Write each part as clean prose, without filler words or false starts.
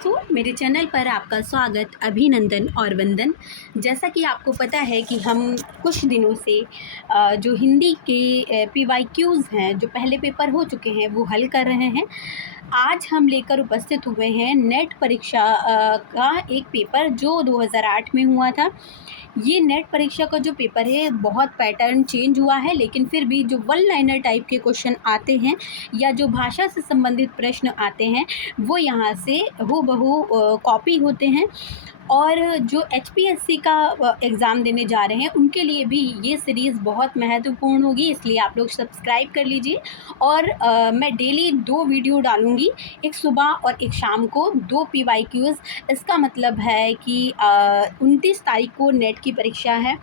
दोस्तों, मेरे चैनल पर आपका स्वागत, अभिनंदन और वंदन। जैसा कि आपको पता है कि हम कुछ दिनों से जो हिंदी के पीवाईक्यूज़ हैं, जो पहले पेपर हो चुके हैं, वो हल कर रहे हैं। आज हम लेकर उपस्थित हुए हैं नेट परीक्षा का एक पेपर जो 2008 में हुआ था। ये नेट परीक्षा का जो पेपर है बहुत पैटर्न चेंज हुआ है, लेकिन फिर भी जो वन लाइनर टाइप के क्वेश्चन आते हैं या जो भाषा से संबंधित प्रश्न आते हैं वो यहाँ से हूबहू कॉपी होते हैं। और जो एचपीएससी का एग्ज़ाम देने जा रहे हैं उनके लिए भी ये सीरीज़ बहुत महत्वपूर्ण होगी, इसलिए आप लोग सब्सक्राइब कर लीजिए। और मैं डेली 2 वीडियो डालूँगी, एक सुबह और एक शाम को, 2 पीवाईक्यूज़। इसका मतलब है कि 29 तारीख को नेट की परीक्षा है।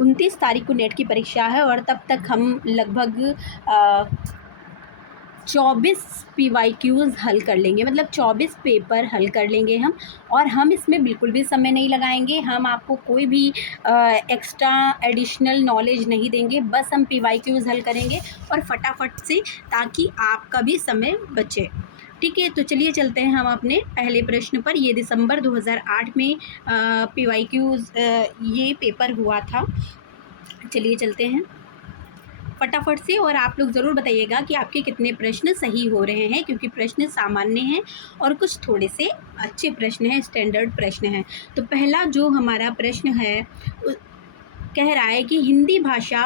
29 तारीख को नेट की परीक्षा है और तब तक हम लगभग 24 पीवाईक्यूज़ हल कर लेंगे, मतलब 24 पेपर हल कर लेंगे हम। और हम इसमें बिल्कुल भी समय नहीं लगाएंगे, हम आपको कोई भी एक्स्ट्रा एडिशनल नॉलेज नहीं देंगे, बस हम पीवाईक्यूज़ हल करेंगे और फटाफट से, ताकि आपका भी समय बचे। ठीक है, तो चलिए चलते हैं हम अपने पहले प्रश्न पर। ये दिसंबर 2008 में पीवाईक्यूज़ ये पेपर हुआ था। चलिए चलते हैं फटाफट से, और आप लोग ज़रूर बताइएगा कि आपके कितने प्रश्न सही हो रहे हैं, क्योंकि प्रश्न सामान्य हैं और कुछ थोड़े से अच्छे प्रश्न हैं, स्टैंडर्ड प्रश्न हैं। तो पहला जो हमारा प्रश्न है कह रहा है कि हिंदी भाषा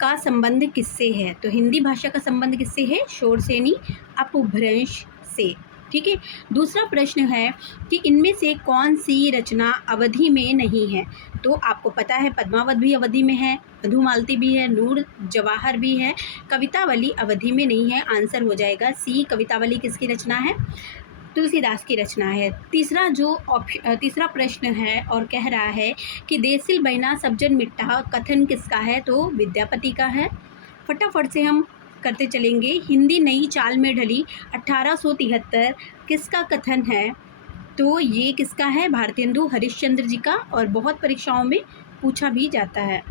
का संबंध किससे है। तो हिंदी भाषा का संबंध किससे है? शोरसेनी अपभ्रंश से। ठीक है। दूसरा प्रश्न है कि इनमें से कौन सी रचना अवधि में नहीं है। तो आपको पता है पद्मावत भी अवधि में है, मधुमालती भी है, नूर जवाहर भी है, कवितावली अवधि में नहीं है। आंसर हो जाएगा सी। कवितावली किसकी रचना है? तुलसीदास की रचना है। तीसरा प्रश्न है और कह रहा है कि देसिल बैना सब्जन मिट्ठा कथन किसका है। तो विद्यापति का है। फटाफट से हम करते चलेंगे। हिंदी नई चाल में ढली 1873 किसका कथन है। तो ये किसका है? भारतेंदु हरिश्चंद्र जी का, और बहुत परीक्षाओं में पूछा भी जाता है।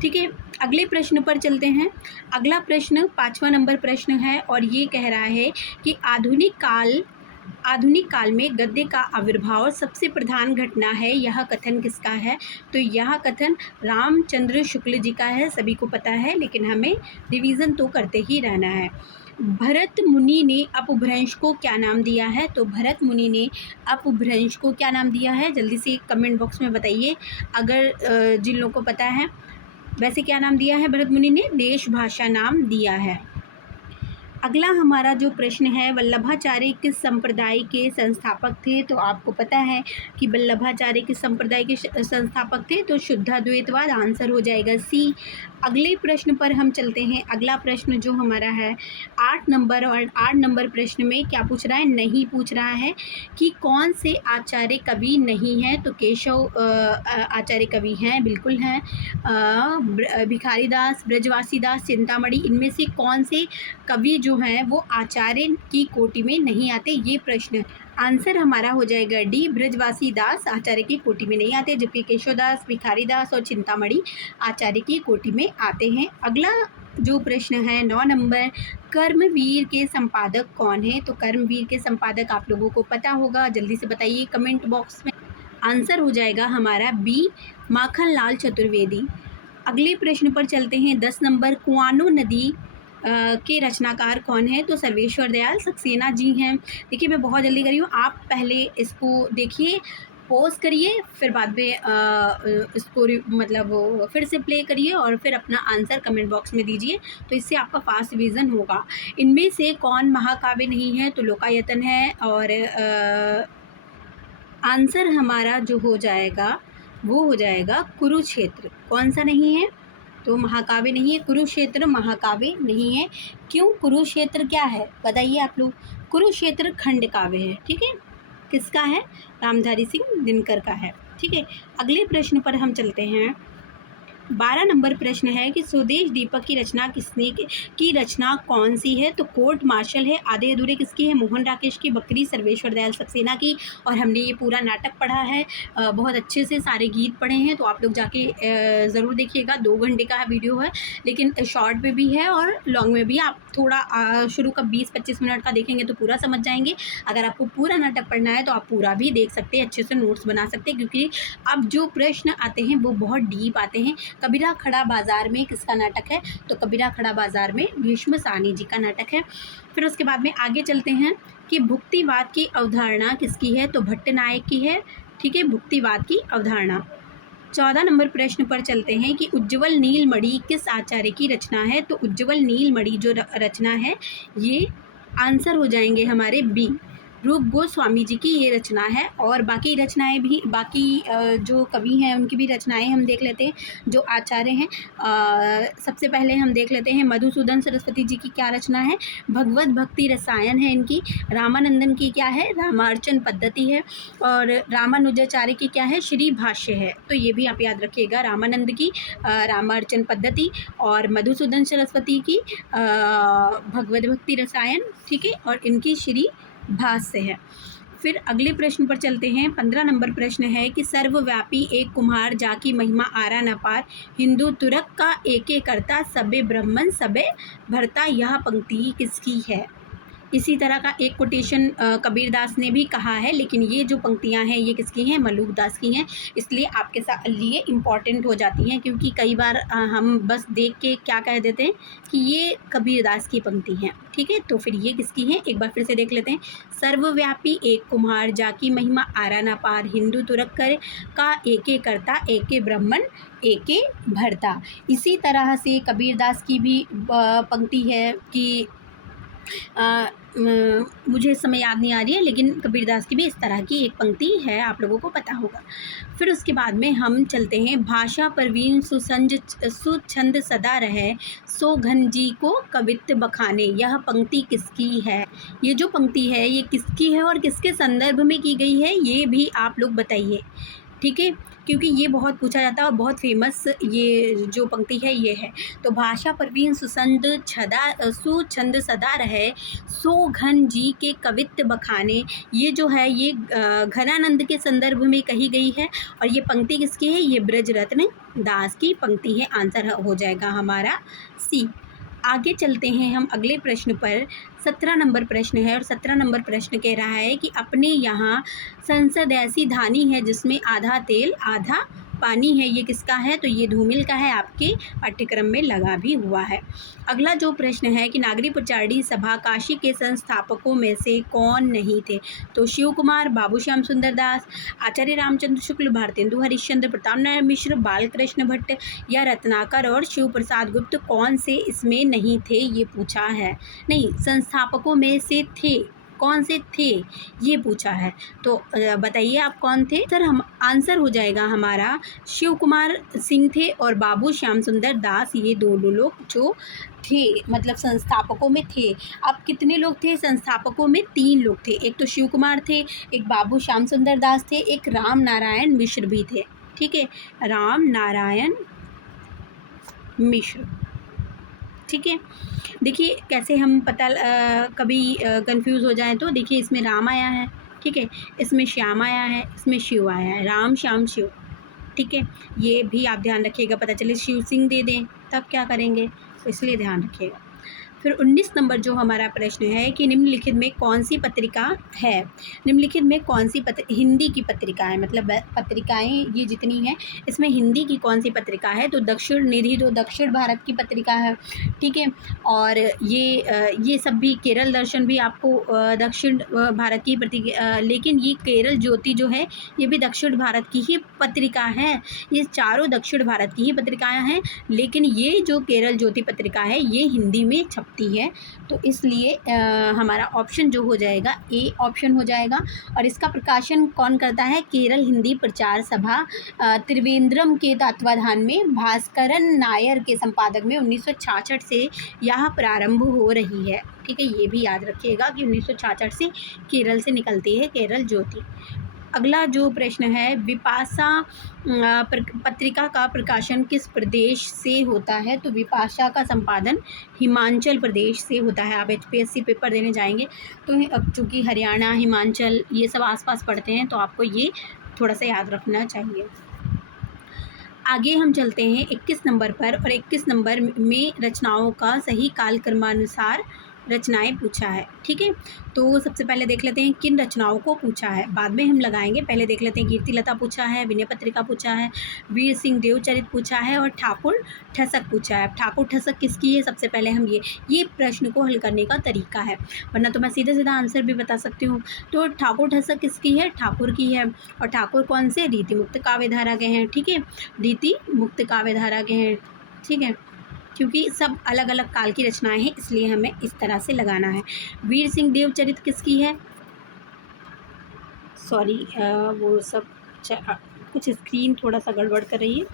ठीक है, अगले प्रश्न पर चलते हैं। अगला प्रश्न 5वां नंबर प्रश्न है और ये कह रहा है कि आधुनिक काल में गद्य का आविर्भाव सबसे प्रधान घटना है, यह कथन किसका है। तो यह कथन रामचंद्र शुक्ल जी का है, सभी को पता है, लेकिन हमें रिवीजन तो करते ही रहना है। भरत मुनि ने अपभ्रंश को क्या नाम दिया है। तो भरत मुनि ने अपभ्रंश को क्या नाम दिया है? जल्दी से कमेंट बॉक्स में बताइए, अगर जिन लोगों को पता है। वैसे क्या नाम दिया है भरत मुनि ने? देश भाषा नाम दिया है। अगला हमारा जो प्रश्न है, वल्लभाचार्य किस संप्रदाय के संस्थापक थे। तो आपको पता है कि वल्लभाचार्य किस संप्रदाय के संस्थापक थे। तो शुद्धाद्वैतवाद। आंसर हो जाएगा सी। अगले प्रश्न पर हम चलते हैं। अगला प्रश्न जो हमारा है 8 नंबर, और 8 नंबर प्रश्न में क्या पूछ रहा है? नहीं पूछ रहा है कि कौन से आचार्य कवि नहीं हैं। तो केशव आचार्य कवि हैं, बिल्कुल हैं। भिखारीदास, ब्रजवासीदास, चिंतामणि, इनमें से कौन से कवि जो हैं वो आचार्य की कोटि में नहीं आते? ये प्रश्न। आंसर हमारा हो जाएगा डी। ब्रजवासी दास आचार्य की कोटि में नहीं आते, जबकि केशवदास, भिखारीदास और चिंतामणि आचार्य की कोटि में आते हैं। अगला जो प्रश्न है 9 नंबर, कर्मवीर के संपादक कौन है। तो कर्मवीर के संपादक आप लोगों को पता होगा, जल्दी से बताइए कमेंट बॉक्स में। आंसर हो जाएगा हमारा बी, माखनलाल चतुर्वेदी। अगले प्रश्न पर चलते हैं। 10 नंबर, कुआनो नदी के रचनाकार कौन है। तो सर्वेश्वर दयाल सक्सेना जी हैं। देखिए मैं बहुत जल्दी कर रही हूँ, आप पहले इसको देखिए, पॉज करिए, फिर बाद में इसको मतलब फिर से प्ले करिए और फिर अपना आंसर कमेंट बॉक्स में दीजिए, तो इससे आपका फास्ट रिवीजन होगा। इनमें से कौन महाकाव्य नहीं है। तो लोकायतन है। और आंसर हमारा जो हो जाएगा वो हो जाएगा कुरुक्षेत्र। कौन सा नहीं है? तो महाकाव्य नहीं है, कुरुक्षेत्र महाकाव्य नहीं है। क्यों? कुरुक्षेत्र क्या है बताइए आप लोग? कुरुक्षेत्र खंड काव्य है। ठीक है, किसका है? रामधारी सिंह दिनकर का है। ठीक है, अगले प्रश्न पर हम चलते हैं। 12 नंबर प्रश्न है कि स्वदेश दीपक की रचना किसने की रचना कौन सी है? तो कोर्ट मार्शल है। आधे अधूरे किसकी है? मोहन राकेश की। बकरी सर्वेश्वर दयाल सक्सेना की। और हमने ये पूरा नाटक पढ़ा है, बहुत अच्छे से सारे गीत पढ़े हैं, तो आप लोग जाके ज़रूर देखिएगा। 2 घंटे का वीडियो है, लेकिन शॉर्ट में भी है और लॉन्ग में भी। आप थोड़ा शुरू का 20-25 मिनट का देखेंगे तो पूरा समझ जाएंगे। अगर आपको पूरा नाटक पढ़ना है तो आप पूरा भी देख सकते हैं, अच्छे से नोट्स बना सकते हैं, क्योंकि अब जो प्रश्न आते हैं वो बहुत डीप आते हैं। कबीरा खड़ा बाजार में किसका नाटक है? तो कबीरा खड़ा बाजार में भीष्म साहनी जी का नाटक है। फिर उसके बाद में आगे चलते हैं कि भुक्तिवाद की अवधारणा किसकी है? तो भट्ट नायक की है। ठीक है, भुक्तिवाद की अवधारणा। 14 नंबर प्रश्न पर चलते हैं कि उज्ज्वल नीलमणि किस आचार्य की रचना है? तो उज्ज्वल नीलमणि जो रचना है, ये आंसर हो जाएंगे हमारे बी, रूप गोस्वामी जी की ये रचना है। और बाकी रचनाएं भी, बाकी जो कवि हैं उनकी भी रचनाएं हम देख लेते हैं, जो आचार्य हैं। सबसे पहले हम देख लेते हैं मधुसूदन सरस्वती जी की क्या रचना है? भगवत भक्ति रसायन है इनकी। रामानंदन की क्या है? रामार्चन पद्धति है। और रामानुजाचार्य की क्या है? श्री भाष्य है। तो ये भी आप याद रखिएगा, रामानंद की रामार्चन पद्धति और मधुसूदन सरस्वती की भगवत भक्ति रसायन। ठीक है, और इनकी श्री भाष्य है। फिर अगले प्रश्न पर चलते हैं। 15 नंबर प्रश्न है कि सर्वव्यापी एक कुम्हार जाकी महिमा आरा न पार, हिंदू तुरक का एके करता, सबे ब्राह्मण सबे भरता, यह पंक्ति किसकी है? इसी तरह का एक कोटेशन कबीरदास ने भी कहा है, लेकिन ये जो पंक्तियां हैं ये किसकी हैं? मलूकदास की हैं। इसलिए आपके साथ लिए इम्पॉर्टेंट हो जाती हैं, क्योंकि कई बार हम बस देख के क्या कह देते हैं कि ये कबीरदास की पंक्ति हैं। ठीक है, तो फिर ये किसकी हैं? एक बार फिर से देख लेते हैं। सर्वव्यापी एक कुम्हार जाकी महिमा आरा न पार, हिंदू तुरक कर का एके करता, एके ब्राह्मण एके भरता। इसी तरह से कबीरदास की भी पंक्ति है कि मुझे इस समय याद नहीं आ रही है, लेकिन कबीरदास की भी इस तरह की एक पंक्ति है, आप लोगों को पता होगा। फिर उसके बाद में हम चलते हैं, भाषा प्रवीण सुछंद सदा रहे, सो घन जी को कवित्व बखाने, यह पंक्ति किसकी है? ये जो पंक्ति है ये किसकी है और किसके संदर्भ में की गई है, ये भी आप लोग बताइए। ठीक है, क्योंकि ये बहुत पूछा जाता है और बहुत फेमस ये जो पंक्ति है ये है। तो भाषा प्रवीण सुछंद सदा रहे, सो घन जी के कवित्व बखाने, ये जो है ये घनानंद के संदर्भ में कही गई है। और ये पंक्ति किसकी है? ये ब्रजरत्न दास की पंक्ति है। आंसर हो जाएगा हमारा सी। आगे चलते हैं हम अगले प्रश्न पर। 17 नंबर प्रश्न है और 17 नंबर प्रश्न कह रहा है कि अपने यहाँ संसद ऐसी धानी है जिसमें आधा तेल आधा पानी है, ये किसका है? तो ये धूमिल का है, आपके पाठ्यक्रम में लगा भी हुआ है। अगला जो प्रश्न है कि नागरी प्रचारणी सभा काशी के संस्थापकों में से कौन नहीं थे? तो शिव कुमार, बाबू श्याम सुंदर दास, आचार्य रामचंद्र शुक्ल, भारतेंदु हरिश्चंद्र, प्रताप नारायण मिश्र, बालकृष्ण भट्ट या रत्नाकर और शिव प्रसाद गुप्त कौन से इसमें नहीं थे, ये पूछा है। नहीं, संस्थापकों में से थे, कौन से थे ये पूछा है। तो बताइए आप कौन थे? सर हम आंसर हो जाएगा हमारा शिव कुमार सिंह थे और बाबू श्याम सुंदर दास, ये दोनों लोग जो थे, मतलब संस्थापकों में थे। अब कितने लोग थे संस्थापकों में? 3 लोग थे। एक तो शिव कुमार थे, एक बाबू श्याम सुंदर दास थे, एक राम नारायण मिश्र भी थे। ठीक है, राम नारायण मिश्र। ठीक है, देखिए कैसे हम पता कभी कंफ्यूज हो जाए तो देखिए, इसमें राम आया है, ठीक है, इसमें श्याम आया है, इसमें शिव आया है, राम श्याम शिव। ठीक है, ये भी आप ध्यान रखिएगा, पता चले शिव सिंह दे दें तब क्या करेंगे, तो इसलिए ध्यान रखिएगा। फिर 19 नंबर जो हमारा प्रश्न है कि निम्नलिखित में कौन सी पत्रिका है? निम्नलिखित में कौन सी हिंदी की पत्रिका है, मतलब पत्रिकाएं ये जितनी हैं इसमें हिंदी की कौन सी पत्रिका है? तो दक्षिण निधि तो दक्षिण भारत की पत्रिका है। ठीक है, और ये सब भी, केरल दर्शन भी आपको दक्षिण भारत की पत्रिका, लेकिन ये केरल ज्योति जो है ये भी दक्षिण भारत की ही पत्रिका है। ये चारों दक्षिण भारत की ही पत्रिकाएँ हैं, लेकिन ये जो केरल ज्योति पत्रिका है ये हिंदी में छपती है। तो इसलिए हमारा ऑप्शन जो हो जाएगा ए ऑप्शन हो जाएगा। और इसका प्रकाशन कौन करता है? केरल हिंदी प्रचार सभा त्रिवेंद्रम के तत्वाधान में भास्करन नायर के संपादक में 1966 से यह प्रारंभ हो रही है। ठीक है, ये भी याद रखिएगा कि 1966 से केरल से निकलती है केरल ज्योति। अगला जो प्रश्न है, विपाशा पत्रिका का प्रकाशन किस प्रदेश से होता है? तो विपाशा का संपादन हिमाचल प्रदेश से होता है। आप HPSC पेपर देने जाएंगे तो अब चूँकि हरियाणा, हिमाचल ये सब आसपास पड़ते हैं, तो आपको ये थोड़ा सा याद रखना चाहिए। आगे हम चलते हैं 21 नंबर पर, और 21 नंबर में रचनाओं का सही कालक्रमानुसार रचनाएं पूछा है। ठीक है, तो सबसे पहले देख लेते हैं किन रचनाओं को पूछा है, बाद में हम लगाएंगे। पहले देख लेते हैं कीर्तिलता पूछा है, विनय पत्रिका पूछा है, वीर सिंह देवचरित पूछा है और ठाकुर ठसक पूछा है। ठाकुर ठसक किसकी है? सबसे पहले हम ये प्रश्न को हल करने का तरीका है, वरना तो मैं सीधा सीधा आंसर भी बता सकती हूँ। तो ठाकुर ठसक किसकी है? ठाकुर की है। और ठाकुर कौन से? रीति मुक्त काव्यधारा के हैं। ठीक है, रीति मुक्त काव्यधारा के हैं। ठीक है, क्योंकि सब अलग अलग काल की रचनाएं हैं, इसलिए हमें इस तरह से लगाना है। वीर सिंह देवचरित किसकी है? सॉरी, वो सब कुछ स्क्रीन थोड़ा सा गड़बड़ कर रही है।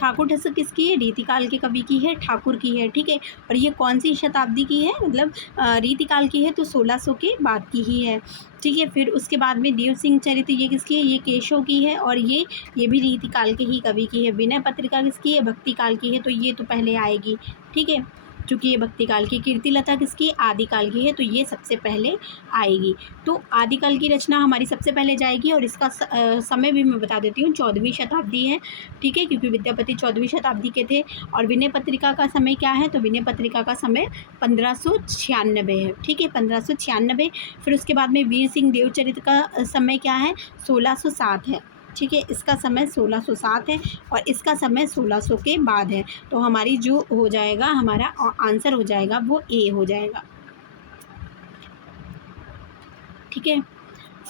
ठाकुर ठसक किसकी है? रीतिकाल के कवि की है, ठाकुर की है। ठीक है, और ये कौन सी शताब्दी की है? मतलब रीतिकाल की है, तो 1600 के बाद की ही है। ठीक है, फिर उसके बाद में देव सिंह चरित ये किसकी है? ये केशव की है, और ये भी रीतिकाल के ही कवि की है। विनय पत्रिका किसकी है? भक्ति काल की है, तो ये तो पहले आएगी। ठीक है, चूँकि ये भक्ति काल की। कीर्तिलता किसकी? आदिकाल की है, तो ये सबसे पहले आएगी। तो आदिकाल की रचना हमारी सबसे पहले जाएगी, और इसका समय भी मैं बता देती हूँ, 14वीं शताब्दी है। ठीक है, क्योंकि विद्यापति 14वीं शताब्दी के थे। और विनय पत्रिका का समय क्या है? तो विनय पत्रिका का समय 1596 है। ठीक है, 1596। फिर उसके बाद में वीर सिंह देवचरित का समय क्या है? 1607 है। ठीक है, इसका समय 1607 है, और इसका समय 1600 के बाद है। तो हमारी जो हो जाएगा, हमारा आंसर हो जाएगा वो ए हो जाएगा। ठीक है,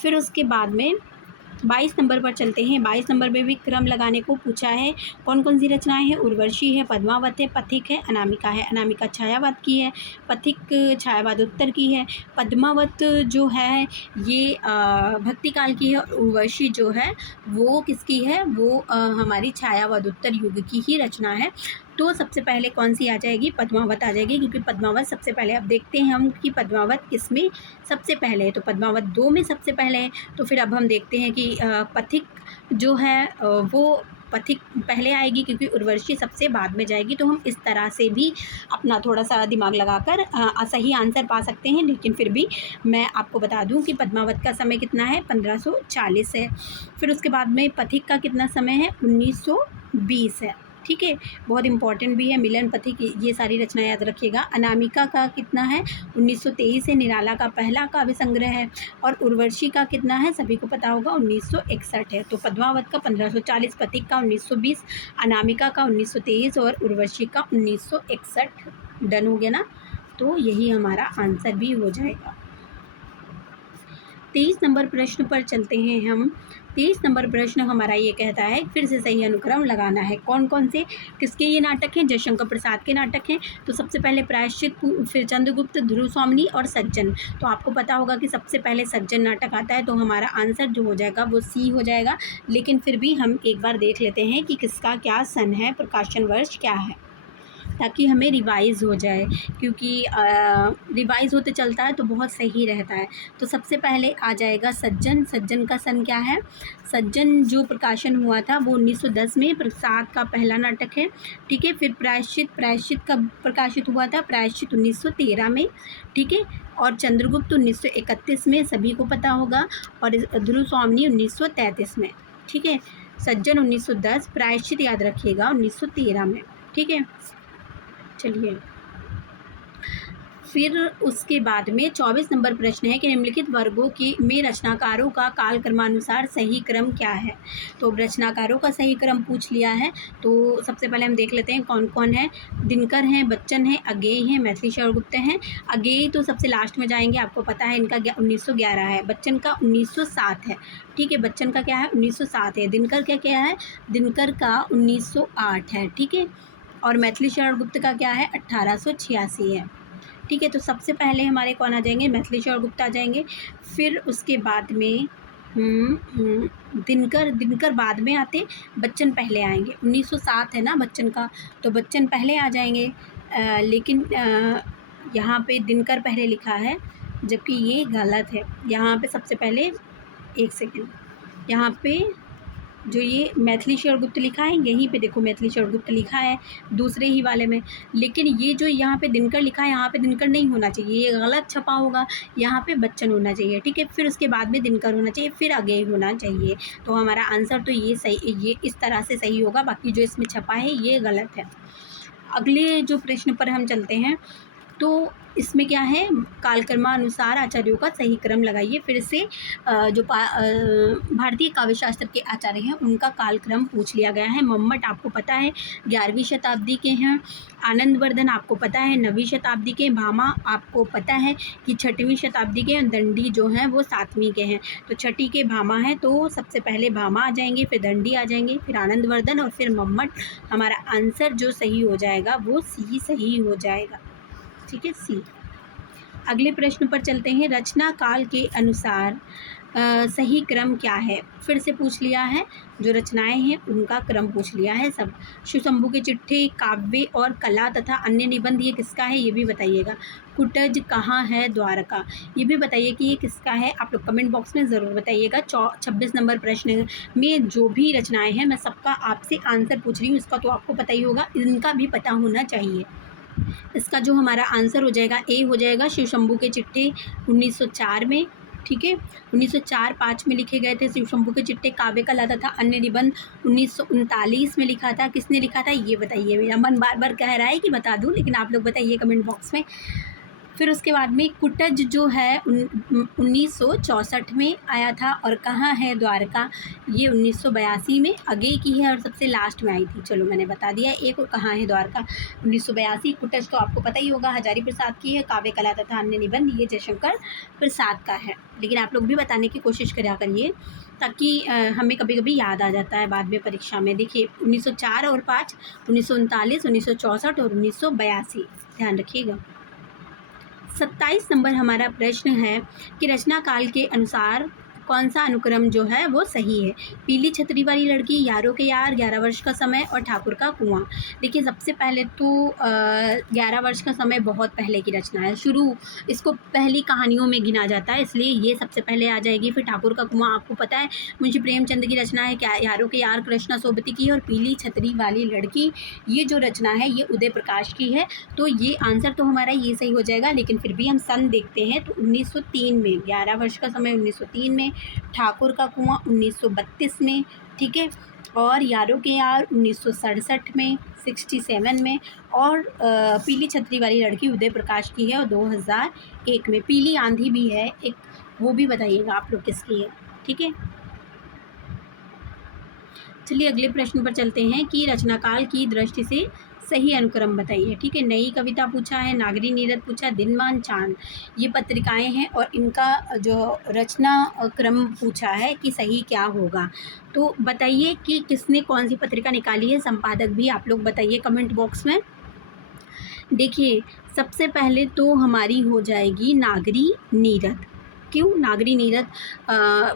फिर उसके बाद में 22 नंबर पर चलते हैं। 22 नंबर में भी क्रम लगाने को पूछा है। कौन कौन सी रचनाएं हैं? उर्वशी है, पद्मावत है, पथिक है, अनामिका है। अनामिका छायावाद की है, पथिक छायावाद उत्तर की है। पद्मावत जो है ये भक्ति काल की है, और उर्वशी जो है वो किसकी है? वो हमारी छायावाद उत्तर युग की ही रचना है। तो सबसे पहले कौन सी आ जाएगी? पद्मावत आ जाएगी, क्योंकि पद्मावत सबसे पहले। अब देखते हैं हम कि पद्मावत किस में सबसे पहले है। तो पद्मावत 2 में सबसे पहले है। तो फिर अब हम देखते हैं कि पथिक जो है वो पथिक पहले आएगी, क्योंकि उर्वशी सबसे बाद में जाएगी। तो हम इस तरह से भी अपना थोड़ा सा दिमाग लगाकर सही आंसर पा सकते हैं। लेकिन फिर भी मैं आपको बता दूं कि पद्मावत का समय कितना है? 1540 है। फिर उसके बाद में पथिक का कितना समय है? 1920 है। ठीक है, बहुत इंपॉर्टेंट भी है। मिलन, पथिक, ये सारी रचनाएं याद रखिएगा। अनामिका का कितना है? 1923 है। निराला का पहला काव्य संग्रह है। और उर्वशी का कितना है? सभी को पता होगा, 1961 है। तो पद्मावत का 1540, पथिक का 1920, अनामिका का 1923 और उर्वशी का 1961। डन हो गया ना? तो यही हमारा आंसर भी हो जाएगा। 23 नंबर प्रश्न पर चलते हैं हम। 23 नंबर प्रश्न हमारा ये कहता है, फिर से सही अनुक्रम लगाना है। कौन कौन से किसके ये नाटक हैं? जयशंकर प्रसाद के नाटक हैं। तो सबसे पहले प्रायश्चित, फिर चंद्रगुप्त, ध्रुव स्वामिनी और सज्जन। तो आपको पता होगा कि सबसे पहले सज्जन नाटक आता है, तो हमारा आंसर जो हो जाएगा वो सी हो जाएगा। लेकिन फिर भी हम एक बार देख लेते हैं कि किसका क्या सन है, प्रकाशन वर्ष क्या है, ताकि हमें रिवाइज़ हो जाए, क्योंकि रिवाइज़ होते चलता है तो बहुत सही रहता है। तो सबसे पहले आ जाएगा सज्जन। सज्जन का सन क्या है? सज्जन जो प्रकाशन हुआ था वो 1910 में, प्रसाद का पहला नाटक है। ठीक है, फिर प्रायश्चित, प्रायश्चित कब प्रकाशित हुआ था? प्रायश्चित 1913 में। ठीक है, और चंद्रगुप्त 1931 में, सभी को पता होगा। और ध्रुव स्वामिनी 1933 में। ठीक है, सज्जन 1910, प्रायश्चित याद रखिएगा 1913 में। ठीक है, चलिए, फिर उसके बाद में 24 नंबर प्रश्न है कि निम्नलिखित वर्गों की में रचनाकारों का काल क्रमानुसार सही क्रम क्या है? तो रचनाकारों का सही क्रम पूछ लिया है। तो सबसे पहले हम देख लेते हैं कौन कौन है। दिनकर हैं, बच्चन हैं, अगेय हैं, मैथिली शरण गुप्त हैं। अगेय तो सबसे लास्ट में जाएंगे, आपको पता है इनका 1911 है। बच्चन का 1907 है। ठीक है, बच्चन का क्या है? 1907 है। दिनकर का क्या है? दिनकर का 1908 है। ठीक है, और मैथिली शरण गुप्त का क्या है? 1886 है। ठीक है, तो सबसे पहले हमारे कौन आ जाएंगे? मैथिली शरण गुप्त आ जाएंगे। फिर उसके बाद में दिनकर बाद में आते, बच्चन पहले आएंगे। 1907 है ना बच्चन का, तो बच्चन पहले आ जाएंगे। लेकिन यहाँ पे दिनकर पहले लिखा है, जबकि ये गलत है। यहाँ पे सबसे पहले, एक सेकेंड, यहाँ पे जो ये मैथिली शरगुप्त लिखा है, यहीं पे देखो मैथिली शरगुप्त लिखा है दूसरे ही वाले में, लेकिन ये जो यहाँ पे दिनकर लिखा है, यहाँ पे दिनकर नहीं होना चाहिए, ये गलत छपा होगा, यहाँ पे बच्चन होना चाहिए, ठीक है। फिर उसके बाद में दिनकर होना चाहिए, फिर आगे होना चाहिए। तो हमारा आंसर तो ये सही, ये इस तरह से सही होगा, बाकी जो इसमें छपा है ये गलत है। अगले जो प्रश्न पर हम चलते हैं, तो इसमें क्या है, कालक्रमानुसार आचार्यों का सही क्रम लगाइए। फिर से जो भारतीय काव्य शास्त्र के आचार्य हैं उनका कालक्रम पूछ लिया गया है। मम्मट आपको पता है 11वीं शताब्दी के हैं, आनंदवर्धन आपको पता है 9वीं शताब्दी के, भामा आपको पता है कि 6वीं शताब्दी के, दंडी जो हैं वो 7वीं के हैं। तो 6ठी के भामा है, तो सबसे पहले भामा आ जाएंगे, फिर दंडी आ जाएंगे, फिर आनंदवर्धन और फिर मम्मट। हमारा आंसर जो सही हो जाएगा वो सी सही हो जाएगा, ठीक है, सी। अगले प्रश्न पर चलते हैं। रचना काल के अनुसार सही क्रम क्या है? फिर से पूछ लिया है, जो रचनाएं हैं उनका क्रम पूछ लिया है सब। शिवशंभू के चिट्ठे, काव्य और कला तथा अन्य निबंध, ये किसका है ये भी बताइएगा। कुटज कहाँ है द्वारका, ये भी बताइए कि ये किसका है, आप लोग कमेंट बॉक्स में ज़रूर बताइएगा। 26 नंबर प्रश्न में जो भी रचनाएं हैं मैं सबका आपसे आंसर पूछ रही हूँ, इसका तो आपको पता ही होगा, इनका भी पता होना चाहिए। इसका जो हमारा आंसर हो जाएगा ए हो जाएगा। शिवशंभू के चिट्ठे 1904 में, ठीक है, 1904-5 में लिखे गए थे शिवशंभू के चिट्ठे। काव्य कला तथा अन्य निबंध 1939 में लिखा था। किसने लिखा था ये बताइए, मेरा मन बार बार कह रहा है कि बता दूं, लेकिन आप लोग बताइए कमेंट बॉक्स में। फिर उसके बाद में कुटज जो है 1964 में आया था, और कहाँ है द्वारका ये 1982 में आगे की है और सबसे लास्ट में आई थी। चलो मैंने बता दिया एक, और कहाँ है द्वारका 1982। कुटज तो आपको पता ही होगा हजारी प्रसाद की है। काव्य कला तथा अन्य निबंध ये जयशंकर प्रसाद का है, लेकिन आप लोग भी बताने की कोशिश करा करिए ताकि हमें कभी कभी याद आ जाता है बाद में परीक्षा में। देखिए 1904 और 5, 1939, 1964 और 1982, ध्यान रखिएगा। 27 नंबर हमारा प्रश्न है कि रचना काल के अनुसार कौन सा अनुक्रम जो है वो सही है। पीली छतरी वाली लड़की, यारों के यार, 11 वर्ष का समय और ठाकुर का कुआं। देखिए सबसे पहले तो 11 वर्ष का समय बहुत पहले की रचना है, शुरू इसको पहली कहानियों में गिना जाता है, इसलिए ये सबसे पहले आ जाएगी। फिर ठाकुर का कुआं आपको पता है मुंशी प्रेमचंद की रचना है, क्या यारों के यार कृष्णा सोबती की है। और पीली छतरी वाली लड़की ये जो रचना है ये उदय प्रकाश की है। तो ये आंसर तो हमारा ये सही हो जाएगा, लेकिन फिर भी हम सन देखते हैं तो 1903 में, 11 वर्ष का समय 1903 में, ठाकुर का कुआं 1932 में, ठीक है, और यारों के यार 1967 में, 67 में, और पीली छतरी वाली लड़की उदय प्रकाश की है और 2001 में। पीली आंधी भी है एक, वो भी बताइएगा आप लोग किसकी है, ठीक है। चलिए अगले प्रश्न पर चलते हैं कि रचनाकाल की दृष्टि से सही अनुक्रम बताइए, ठीक है। नई कविता पूछा है, नागरी नीरद पूछा, दिनमान, चांद, ये पत्रिकाएं हैं और इनका जो रचना क्रम पूछा है कि सही क्या होगा। तो बताइए कि किसने कौन सी पत्रिका निकाली है, संपादक भी आप लोग बताइए कमेंट बॉक्स में। देखिए सबसे पहले तो हमारी हो जाएगी नागरी नीरद। क्यों? नागरी नीरद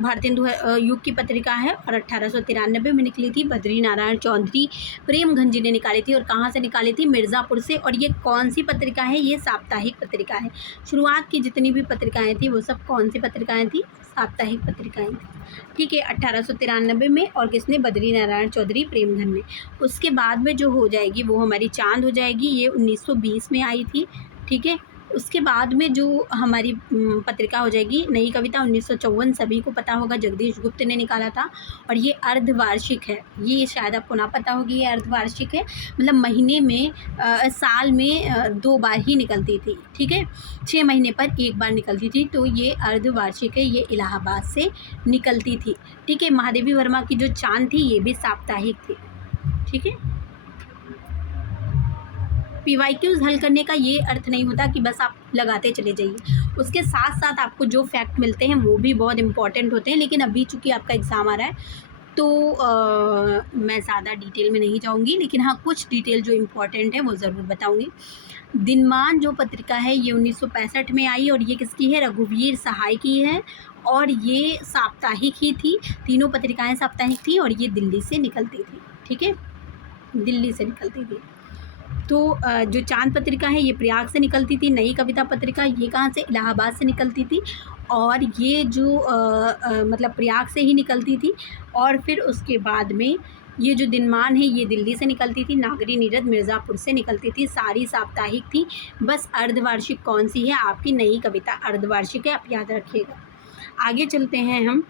भारतीय हिंदू युग की पत्रिका है और 1893 में निकली थी। बद्री नारायण चौधरी प्रेमघन जी ने निकाली थी, और कहाँ से निकाली थी? मिर्ज़ापुर से। और ये कौन सी पत्रिका है? ये साप्ताहिक पत्रिका है। शुरुआत की जितनी भी पत्रिकाएं थी वो सब कौन सी पत्रिकाएं थी? साप्ताहिक पत्रिकाएं थी, ठीक है, 1893 में। और किसने? बद्री नारायण चौधरी प्रेमघन ने। उसके बाद में जो हो जाएगी वो हमारी चांद हो जाएगी, ये 1920 में आई थी, ठीक है। उसके बाद में जो हमारी पत्रिका हो जाएगी नई कविता 1954, सभी को पता होगा, जगदीश गुप्त ने निकाला था, और ये अर्धवार्षिक है। ये शायद आपको ना पता होगी, ये अर्धवार्षिक है, मतलब महीने में साल में 2 बार ही निकलती थी, ठीक है, 6 महीने पर एक बार निकलती थी। तो ये अर्धवार्षिक है, ये इलाहाबाद से निकलती थी, ठीक है। महादेवी वर्मा की जो चांद थी ये भी साप्ताहिक थी, ठीक है। PYQs हल करने का ये अर्थ नहीं होता कि बस आप लगाते चले जाइए, उसके साथ साथ आपको जो फैक्ट मिलते हैं वो भी बहुत इंपॉर्टेंट होते हैं। लेकिन अभी चूँकि आपका एग्ज़ाम आ रहा है तो मैं ज़्यादा डिटेल में नहीं जाऊँगी, लेकिन हाँ कुछ डिटेल जो इम्पोर्टेंट है वो ज़रूर बताऊँगी। दिनमान जो पत्रिका है ये 1965 में आई, और ये किसकी है? रघुवीर सहाय की है, और ये साप्ताहिक ही थी। तीनों पत्रिकाएँ साप्ताहिक थी और ये दिल्ली से निकलती थी, ठीक है, दिल्ली से निकलती थी। तो जो चांद पत्रिका है ये प्रयाग से निकलती थी। नई कविता पत्रिका ये कहाँ से? इलाहाबाद से निकलती थी। और ये जो मतलब प्रयाग से ही निकलती थी, और फिर उसके बाद में ये जो दिनमान है ये दिल्ली से निकलती थी, नागरी नीरद मिर्ज़ापुर से निकलती थी, सारी साप्ताहिक थी। बस अर्धवार्षिक कौन सी है? आपकी नई कविता अर्धवार्षिक है, आप याद रखिएगा। आगे चलते हैं हम।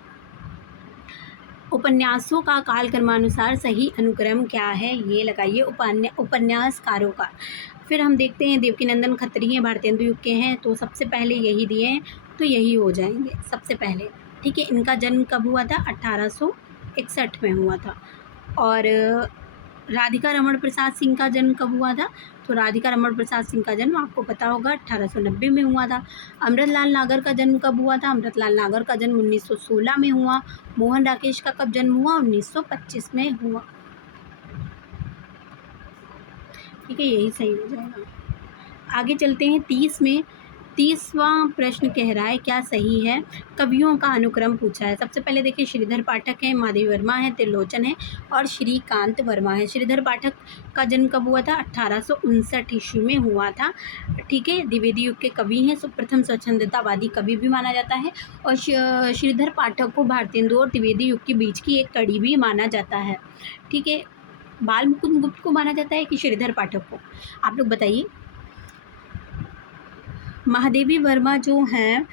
उपन्यासों का कालक्रमानुसार सही अनुक्रम क्या है? ये लगाइए, उपन्यासकारों का। फिर हम देखते हैं देवकीनंदन खत्री हैं, भारतेंदु युग के हैं, तो सबसे पहले यही दिए हैं, तो यही हो जाएंगे सबसे पहले। ठीक है, इनका जन्म कब हुआ था? 1861 में हुआ था। और राधिका रमण प्रसाद सिंह का जन्म कब हुआ था? तो राधिका रमण प्रसाद सिंह का जन्म आपको पता होगा 1890 में हुआ था। अमृतलाल नागर का जन्म कब हुआ था? अमृतलाल नागर का जन्म 1916 में हुआ। मोहन राकेश का कब जन्म हुआ? 1925 में हुआ। ठीक है, यही सही हो जाएगा। आगे चलते हैं 30 में। 30वां प्रश्न कह रहा है क्या सही है? कवियों का अनुक्रम पूछा है। सबसे पहले देखिए, श्रीधर पाठक है, माधवी वर्मा है, त्रिलोचन है और श्रीकांत वर्मा है। श्रीधर पाठक का जन्म कब हुआ था? 1859 ईस्वी में हुआ था। ठीक है, द्विवेदी युग के कवि हैं, प्रथम स्वच्छंदतावादी कवि भी माना जाता है, और श्रीधर पाठक को भारतेंदु और द्विवेदी युग के बीच की एक कड़ी भी माना जाता है। ठीक है, बाल मुकुंद गुप्त को माना जाता है कि श्रीधर पाठक को? आप लोग बताइए। महादेवी वर्मा जो हैं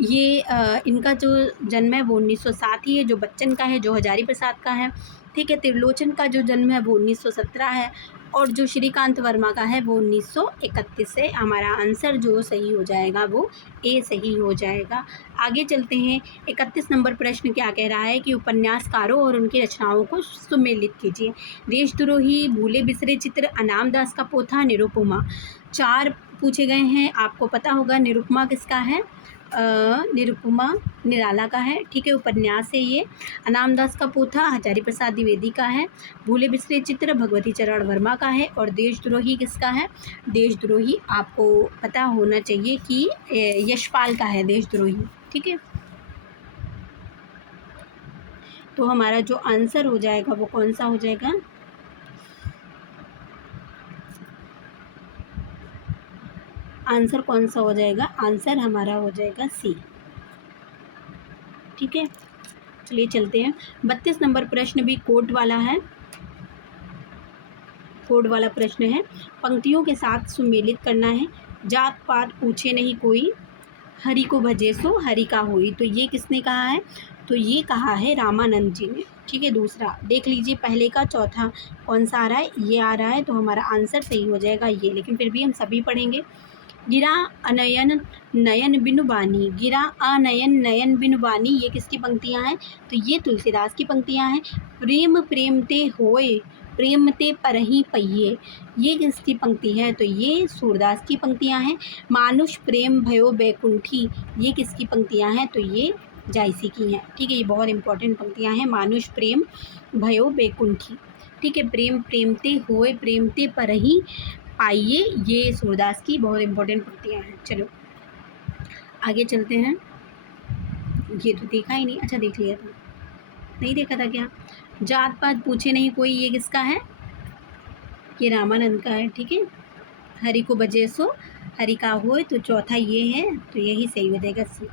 ये इनका जो जन्म है वो 1907 ही है, जो बच्चन का है, जो हजारी प्रसाद का है। ठीक है, त्रिलोचन का जो जन्म है वो 1917 है, और जो श्रीकांत वर्मा का है वो 1931 है। हमारा आंसर जो सही हो जाएगा वो ए सही हो जाएगा। आगे चलते हैं। 31 नंबर प्रश्न क्या कह रहा है कि उपन्यासकारों और उनकी रचनाओं को सुमेलित कीजिए। देशद्रोही, भूले बिसरे चित्र, अनाम दास का पोथा, निरुपमा। 4 पूछे गए हैं, आपको पता होगा निरुपमा किसका है? निरुपमा निराला का है। ठीक है, उपन्यास है ये। अनाम दास का पोथा हजारी प्रसाद द्विवेदी का है। भूले बिसरे चित्र भगवती चरण वर्मा का है। और देशद्रोही किसका है? देशद्रोही आपको पता होना चाहिए कि यशपाल का है देशद्रोही। ठीक है, तो हमारा जो आंसर हो जाएगा वो कौन सा हो जाएगा? आंसर कौन सा हो जाएगा? आंसर हमारा हो जाएगा सी। ठीक है, चलिए चलते हैं। 32 नंबर प्रश्न भी कोट वाला है, कोड वाला प्रश्न है। पंक्तियों के साथ सुमेलित करना है। जात पात पूछे नहीं कोई, हरि को भजे सो हरि का होई। तो ये किसने कहा है? तो ये कहा है रामानंद जी ने। ठीक है, दूसरा देख लीजिए, पहले का चौथा कौन सा आ रहा है? ये आ रहा है, तो हमारा आंसर सही हो जाएगा ये। लेकिन फिर भी हम सभी पढ़ेंगे। गिरा अनयन नयन बिनु बानी, गिरा अनयन नयन बिनु बानी, ये किसकी पंक्तियाँ हैं? तो ये तुलसीदास की पंक्तियाँ हैं। प्रेम प्रेम ते होए, प्रेम ते परही पहिए, ये किसकी पंक्ति है? तो ये सूरदास की पंक्तियाँ हैं। मानुष प्रेम भयो बैकुंठी, ये किसकी पंक्तियाँ हैं? तो ये जायसी की हैं। ठीक है, ये बहुत इंपॉर्टेंट पंक्तियाँ हैं। मानुष प्रेम भयो बैकुंठी। ठीक है, प्रेम प्रेम ते होए, प्रेम ते परही पाइए, ये सूरदास की बहुत इंपॉर्टेंट पंक्तियाँ हैं। चलो आगे चलते हैं। ये तो देखा ही नहीं, अच्छा देख लिया था, नहीं देखा था क्या? जात पात पूछे नहीं कोई, ये किसका है? ये रामानंद का है। ठीक है, हरि को बजे सो हरि का होए, तो चौथा ये है, तो यही सही हो जाएगा सी।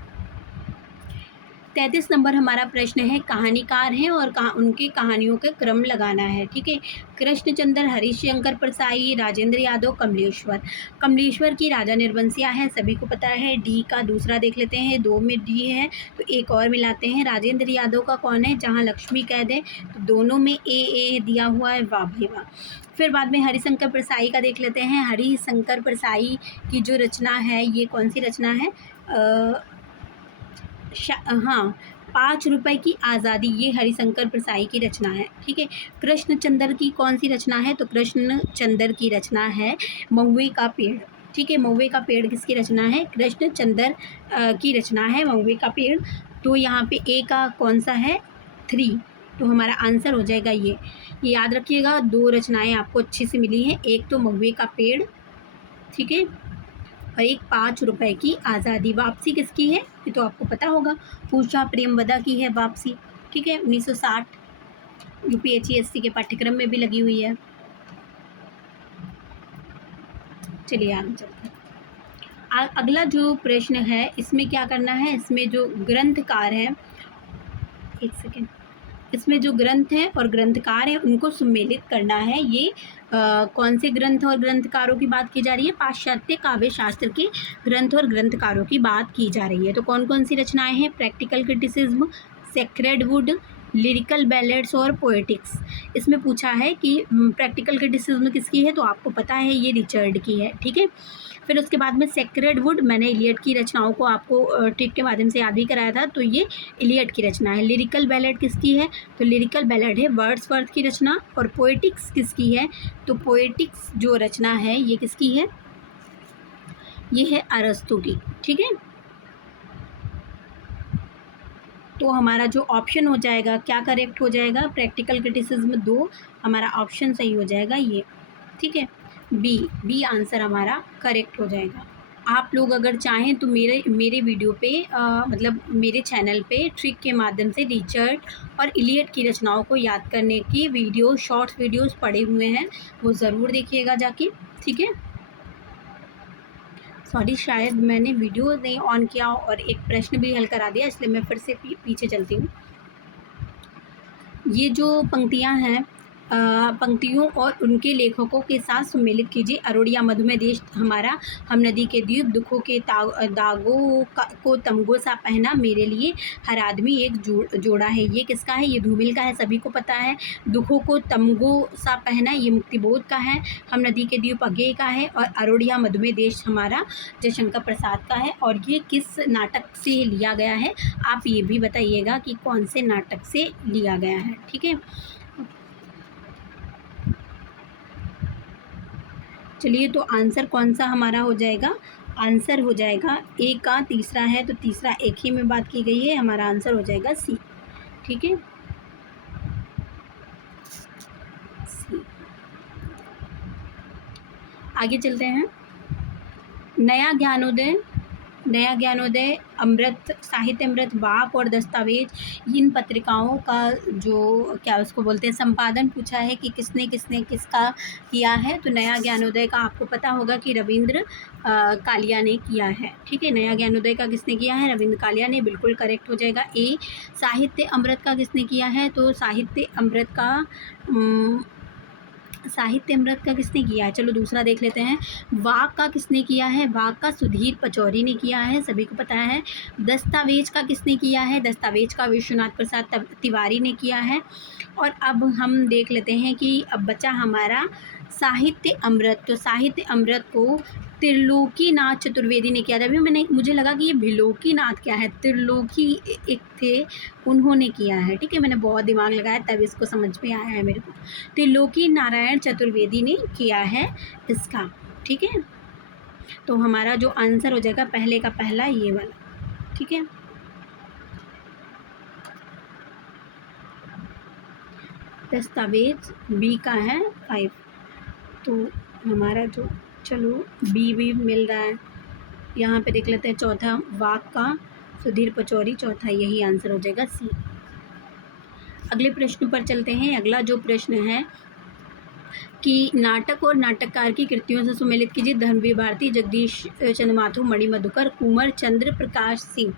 33 नंबर हमारा प्रश्न है, कहानीकार हैं और उनकी कहानियों का क्रम लगाना है। ठीक है, कृष्णचंद्र, हरिशंकर परसाई, राजेंद्र यादव, कमलेश्वर। कमलेश्वर की राजा निर्बंसिया है, सभी को पता है। डी का दूसरा देख लेते हैं, 2 में डी है तो एक और मिलाते हैं। राजेंद्र यादव का कौन है? जहाँ लक्ष्मी कैद है, तो दोनों में ए दिया हुआ है, वाह भाई वाह। फिर बाद में हरिशंकर परसाई का देख लेते हैं। हरिशंकर परसाई की जो रचना है, ये कौन सी रचना है? हाँ, 5 रुपए की आज़ादी, ये हरिशंकर परसाई की रचना है। ठीक है, कृष्णचंद्र की कौन सी रचना है? तो कृष्णचंद्र की रचना है महुए का पेड़। ठीक है, महुए का पेड़ किसकी रचना है? कृष्णचंद्र की रचना है महुए का पेड़। तो यहाँ पे ए का कौन सा है? 3, तो हमारा आंसर हो जाएगा ये याद रखिएगा। 2 रचनाएं आपको अच्छी से मिली हैं, एक तो महुए का पेड़, ठीक है, और एक 5 रुपए की आज़ादी। वापसी किसकी है? ये तो आपको पता होगा, पूजा प्रेमवदा की है वापसी। ठीक है, 1960 UPSC के पाठ्यक्रम में भी लगी हुई है। चलिए आगे चलते हैं। अगला जो प्रश्न है इसमें क्या करना है, इसमें जो ग्रंथकार है, एक सेकेंड, इसमें जो ग्रंथ हैं और ग्रंथकार हैं उनको सम्मिलित करना है। ये कौन से ग्रंथ और ग्रंथकारों की बात की जा रही है? पाश्चात्य काव्य शास्त्र के ग्रंथ और ग्रंथकारों की बात की जा रही है। तो कौन कौन सी रचनाएं हैं? Practical criticism, sacred would, lyrical ballads और पोएटिक्स। इसमें पूछा है कि प्रैक्टिकल क्रिटिसिज्म किसकी है, तो आपको पता है ये रिचर्ड की है, ठीक है। फिर उसके बाद में सेक्रेड वुड, मैंने इलियड की रचनाओं को आपको ट्रिक के माध्यम से याद भी कराया था, तो ये इलियड की रचना है। लिरिकल बैलेड किसकी है? तो लिरिकल बैलेड है वर्ड्सवर्थ की रचना। और पोएटिक्स किसकी है? तो पोएटिक्स जो रचना है ये किसकी है? ये है अरस्तु की, ठीक है। तो हमारा जो ऑप्शन हो जाएगा क्या करेक्ट हो जाएगा? प्रैक्टिकल क्रिटिसिज्म 2 हमारा ऑप्शन सही हो जाएगा ये, ठीक है। बी आंसर हमारा करेक्ट हो जाएगा। आप लोग अगर चाहें तो मेरे वीडियो पे मतलब मेरे चैनल पे ट्रिक के माध्यम से रिचर्ड और इलियड की रचनाओं को याद करने की वीडियो, शॉर्ट्स वीडियोस पड़े हुए हैं, वो ज़रूर देखिएगा जाके, ठीक है। सॉरी, शायद मैंने वीडियो नहीं ऑन किया और एक प्रश्न भी हल करा दिया, इसलिए मैं फिर से पीछे चलती हूँ। ये जो पंक्तियाँ हैं, पंक्तियों और उनके लेखकों के साथ सम्मिलित कीजिए। अरोड़िया मधुमेह देश हमारा, हम नदी के द्वीप, दुखों के दागों को तमगो सा पहना, मेरे लिए हर आदमी एक जोड़ा है। ये किसका है? ये धूमिल का है, सभी को पता है। दुखों को तमगो सा पहना ये मुक्तिबोध का है। हम नदी के द्वीप अज्ञेय का है। और अरोड़िया मधुमेह देश हमारा जयशंकर प्रसाद का है। और ये किस नाटक से लिया गया है? आप ये भी बताइएगा कि कौन से नाटक से लिया गया है, ठीक है। चलिए, तो आंसर कौन सा हमारा हो जाएगा? आंसर हो जाएगा ए का तीसरा है, तो तीसरा एक ही में बात की गई है, हमारा आंसर हो जाएगा सी, ठीक है। सी। आगे चलते हैं। नया ज्ञानोदय, अमृत, साहित्य अमृत, वाक और दस्तावेज, इन पत्रिकाओं का जो क्या उसको बोलते हैं संपादन पूछा है कि किसने किसका किया है। तो नया ज्ञानोदय का आपको पता होगा कि रविंद्र कालिया ने किया है, ठीक है। नया ज्ञानोदय का किसने किया है? रविंद्र कालिया ने, बिल्कुल करेक्ट हो जाएगा ए। साहित्य अमृत का किसने किया है? तो साहित्य अमृत का किसने किया है? चलो दूसरा देख लेते हैं। वाक का किसने किया है? वाक का सुधीर पचौरी ने किया है, सभी को पता है। दस्तावेज का किसने किया है? दस्तावेज का विश्वनाथ प्रसाद तिवारी ने किया है। और अब हम देख लेते हैं कि अब बचा हमारा साहित्य अमृत। तो साहित्य अमृत को त्रिलोकीनाथ चतुर्वेदी ने किया था। अभी मुझे लगा कि ये भिलोकीनाथ क्या है, त्रिलोकी एक थे, उन्होंने किया है, ठीक है। मैंने बहुत दिमाग लगाया तब इसको समझ में आया है मेरे को। त्रिलोकी नारायण चतुर्वेदी ने किया है इसका, ठीक है। तो हमारा जो आंसर हो जाएगा पहले का पहला ये वाला, ठीक है। दस्तावेज बी का है 5, तो हमारा जो, चलो बी मिल रहा है। यहाँ पे देख लेते हैं चौथा, वाक का सुधीर पचौरी, चौथा, यही आंसर हो जाएगा सी। अगले प्रश्न पर चलते हैं। अगला जो प्रश्न है कि नाटक और नाटककार की कृतियों से सम्मिलित कीजिए। धर्मवीर भारती, जगदीश चंद्र माथुर, मणि मधुकर, कुंवर चंद्र प्रकाश सिंह।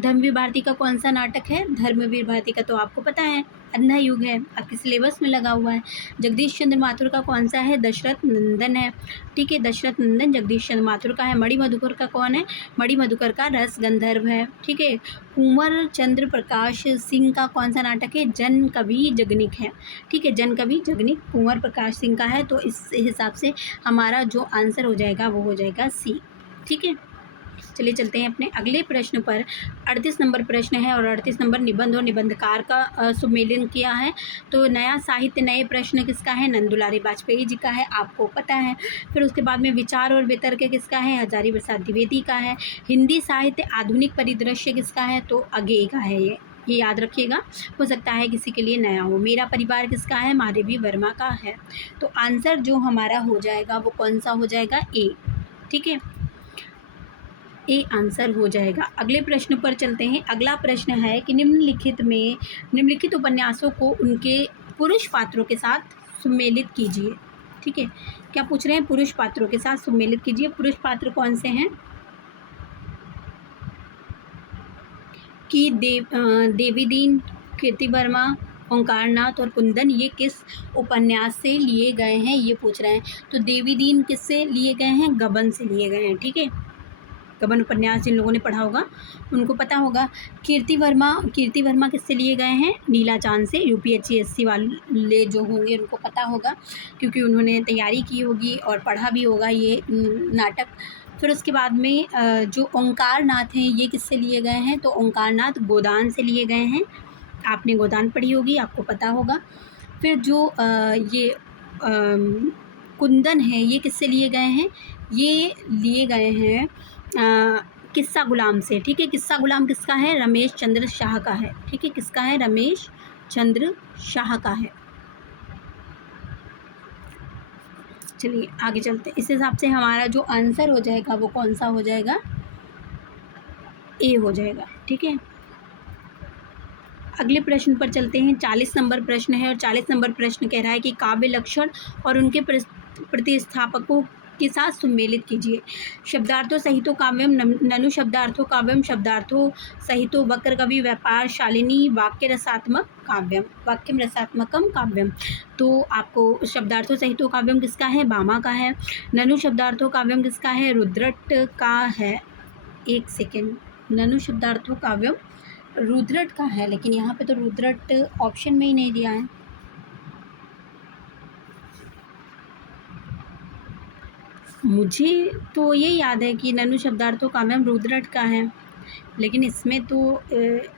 धर्मवीर भारती का कौन सा नाटक है? धर्मवीर भारती का तो आपको पता है, अंधा युग है, आपके सिलेबस में लगा हुआ है। जगदीश चंद्र माथुर का कौन सा है? दशरथ नंदन है, ठीक है। दशरथ नंदन जगदीश चंद्र माथुर का है। मणि मधुकर का कौन है? मणि मधुकर का रस गंधर्व है, ठीक है। कुंवर चंद्र प्रकाश सिंह का कौन सा नाटक है? जन कवि जगनिक है, ठीक है। जन कवि जगनिक कुंवर प्रकाश सिंह का है। तो इस हिसाब से हमारा जो आंसर हो जाएगा वो हो जाएगा सी, ठीक है। चलिए चलते हैं अपने अगले प्रश्न पर। 38 नंबर प्रश्न है और 38 नंबर निबंध और निबंधकार का सम्मेलन किया है। तो नया साहित्य नए प्रश्न किसका है? नंदुलारी वाजपेयी जी का है, आपको पता है। फिर उसके बाद में विचार और वितर्क किसका है? हजारी प्रसाद द्विवेदी का है। हिंदी साहित्य आधुनिक परिदृश्य किसका है? तो अज्ञेय का है ये याद रखिएगा, हो सकता है किसी के लिए नया हो। मेरा परिवार किसका है? महादेवी वर्मा का है। तो आंसर जो हमारा हो जाएगा वो कौन सा हो जाएगा? ए, ठीक है, ए आंसर हो जाएगा। अगले प्रश्न पर चलते हैं। अगला प्रश्न है कि निम्नलिखित उपन्यासों को उनके पुरुष पात्रों के साथ सम्मिलित कीजिए, ठीक है। क्या पूछ रहे हैं? पुरुष पात्रों के साथ सम्मिलित कीजिए। पुरुष पात्र कौन से हैं? कि देवीदीन, कीर्तिवर्मा, ओंकारनाथ और कुंदन ये किस उपन्यास से लिए गए हैं, ये पूछ रहे हैं। तो देवीदीन किससे लिए गए हैं? गबन से लिए गए हैं, ठीक है। गबन उपन्यास जिन लोगों ने पढ़ा होगा उनको पता होगा। कीर्तिवर्मा किससे लिए गए हैं? नीला चांद से। यूपीएससी वाले जो होंगे उनको पता होगा, क्योंकि उन्होंने तैयारी की होगी और पढ़ा भी होगा ये नाटक। फिर उसके बाद में जो ओंकारनाथ हैं ये किससे लिए गए हैं? तो ओंकारनाथ गोदान से लिए गए हैं। आपने गोदान पढ़ी होगी, आपको पता होगा। फिर जो ये कुंदन है ये किससे लिए गए हैं? ये लिए गए हैं किस्सा गुलाम से, ठीक है। किस्सा गुलाम किसका है? रमेश चंद्र शाह का है, ठीक है। किसका है? रमेश चंद्र शाह का है। चलिए आगे चलते हैं। इस हिसाब से हमारा जो आंसर हो जाएगा वो कौन सा हो जाएगा? ए हो जाएगा, ठीक है। अगले प्रश्न पर चलते हैं। 40 नंबर प्रश्न है और 40 नंबर प्रश्न कह रहा है कि काव्य लक्षण और उनके प्रतिस्थापकों के साथ सम्मिलित कीजिए। शब्दार्थों सहितो काव्यम ननु शब्दार्थों काव्यम शब्दार्थों सहितो वक्र कवि व्यापार शालिनी वाक्य रसात्मक काव्यम वाक्यम रसात्मकम काव्यम। तो आपको शब्दार्थों सहितो काव्यम किसका है? भामा का है। ननु शब्दार्थों काव्यम किसका है? रुद्रट का है। एक सेकेंड, ननु शब्दार्थों काव्यम रुद्रट का है, लेकिन यहाँ पे तो रुद्रट ऑप्शन में ही नहीं दिया है। मुझे तो ये याद है कि ननु शब्दार्थों काव्यम रुद्रट का है, लेकिन इसमें तो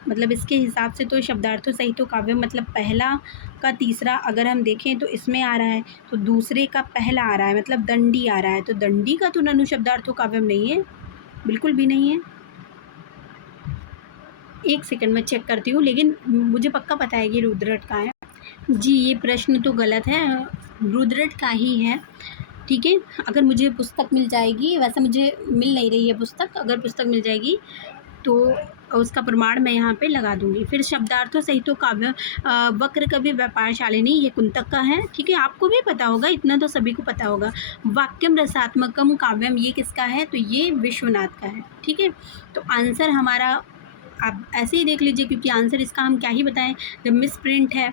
मतलब इसके हिसाब से तो शब्दार्थों सहितो काव्यम मतलब पहला का तीसरा अगर हम देखें तो इसमें आ रहा है, तो दूसरे का पहला आ रहा है, मतलब दंडी आ रहा है। तो दंडी का तो ननु शब्दार्थों काव्यम नहीं है, बिल्कुल भी नहीं है। एक सेकंड में चेक करती हूँ, लेकिन मुझे पक्का पता है कि रुद्रट का है। जी ये प्रश्न तो गलत है, रुद्रट का ही है, ठीक है। अगर मुझे पुस्तक मिल जाएगी, वैसे मुझे मिल नहीं रही है पुस्तक, अगर पुस्तक मिल जाएगी तो उसका प्रमाण मैं यहाँ पे लगा दूँगी। फिर शब्दार्थों सहितो काव्य वक्र कवि व्यापार शालिनी ये कुंतक का है, ठीक है। आपको भी पता होगा, इतना तो सभी को पता होगा। वाक्यम रसात्मकम काव्यम ये किसका है? तो ये विश्वनाथ का है, ठीक है। तो आंसर हमारा आप ऐसे ही देख लीजिए, क्योंकि आंसर इसका हम क्या ही बताएं जब मिस प्रिंट है।